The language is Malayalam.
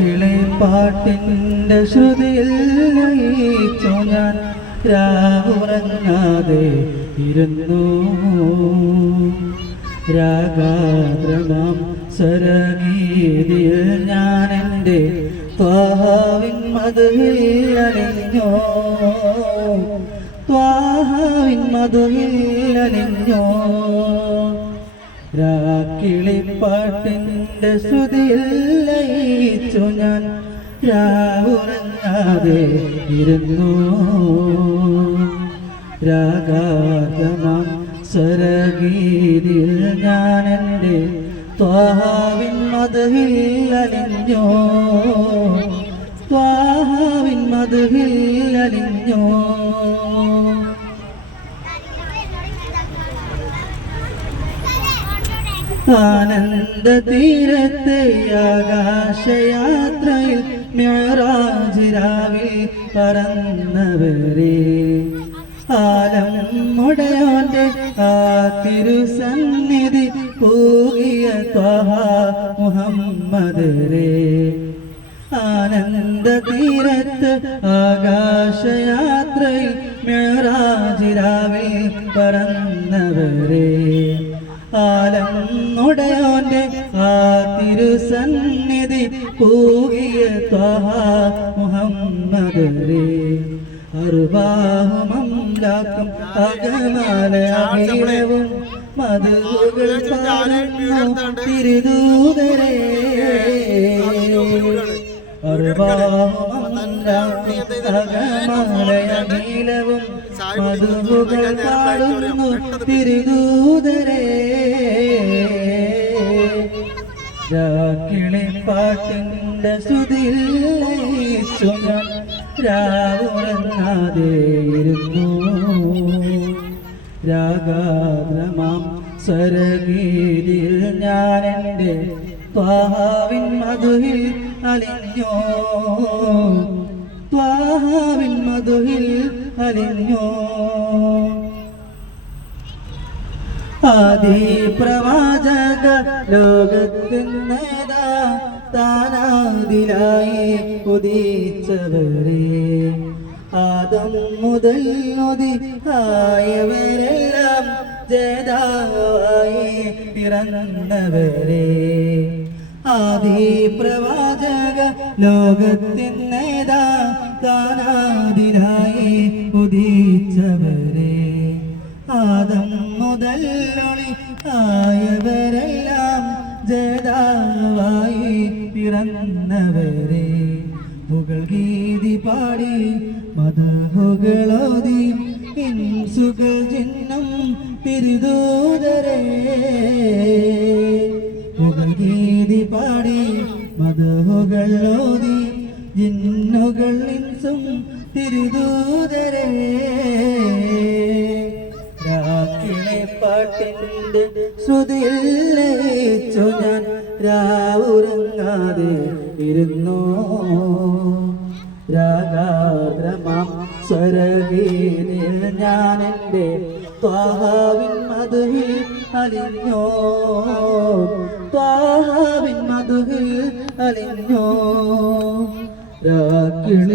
രാക്കിളെ പാട്ടിന്റെ ശ്രുതിയിൽ ലയിച്ചു ഞാൻ. രാഗുറങ്ങാതെ ഇരുന്നു. രാഗാദ്രമാം സ്വരഗീതിയിൽ ഞാൻ എന്റെ ത്വാഹാവിൻ മധുവിൽ അലിഞ്ഞോ ത്വാഹാവിൻ മധുവിൽ അലിഞ്ഞോ രാക്കിളിപ്പാട്ടിന്റെ ശ്രുതിയിൽ ലയിച്ചു ഞാൻ. രാവുറങ്ങാതെ ഇരുന്നു. രാഗാതമാം സ്വരഗീതിൽ ഞാൻ എന്റെ ത്വാഹാവിൻ മധുവിൽ അലിഞ്ഞോ ത്വാഹാവിൻ മധുവിൽ അലിഞ്ഞോ ആനന്ദ തീരത്തെ ആകാശയാത്രയിൽ മേറാജിരാവിൽ പറന്നവരെ. ആലം മുടയോന്റെ ആ തിരുസന്നിധി പൂകിയ ത്വഹ മുഹമ്മദരെ. ആനന്ദ തീരത്ത് ആകാശയാത്രയിൽ മേറാജിരാവിൽ പറന്നവരെ. ആലം നുടയോന്റെ ആ തിരുസന്നിധി പൂകിയ ത്വഹ മുഹമ്മദരെ അറുബാഹുമംലാക്കും അകമാല അഖിലവും മധുകൾ പാടുന്നു തിരുദൂതരെ. അറുബാഹുമംലാക്കും മധുകൾ തിരുദൂതരെ. രാക്കിളി പാട്ടിന്റെ ശ്രുതിയിൽ ലയിച്ചു ഞാൻ രാവുറങ്ങാതെ ഇരുന്നു. രാഗാദ്രമാം സ്വരഗീതിൽ ഞാൻ എന്റെ ത്വാഹാവിൻ മധുവിൽ അലിഞ്ഞോ. ത്വാഹാവിൻ മധുവിൽ അലിഞ്ഞോ. ആദി പ്രവാചക ലോകത്തിന്നേതാ താനാദിലായി ഉദിച്ചവരെ. ആദം മുതൽ ആയവരെല്ലാം ജേതാവായി പിറന്നവരെ. ആദി പ്രവാചക ലോകത്തിന്നേതാ താനാദിലായി ഉദിച്ചവരെ. ആദം മുതൽ ഒളി ആയവരെല്ലാം ജേതാവായി പിറന്നവരെ മുകൾ ഗീതി പാടി മതഹുകളോതി ഇൻസുകൾ ചിഹ്നം തിരുദൂതരെ. മുകൾ ഗീതി പാടി മതഹുകളോതി ജിന്നുകൾ ഇൻസും തിരുദൂതരെ. പാട്ടിന്റെ ശ്രുതിയിൽ ഞാൻ രാവുറങ്ങാതെ ഇരുന്നു. രാഗാദ്രമാം സ്വരഗീനിൽ ഞാൻ എന്റെ ത്വാഹാവിൻ മധുവിൽ അലിഞ്ഞോ. ത്വാഹാവിൻ മധുവിൽ അലിഞ്ഞോ. രാക്കിളി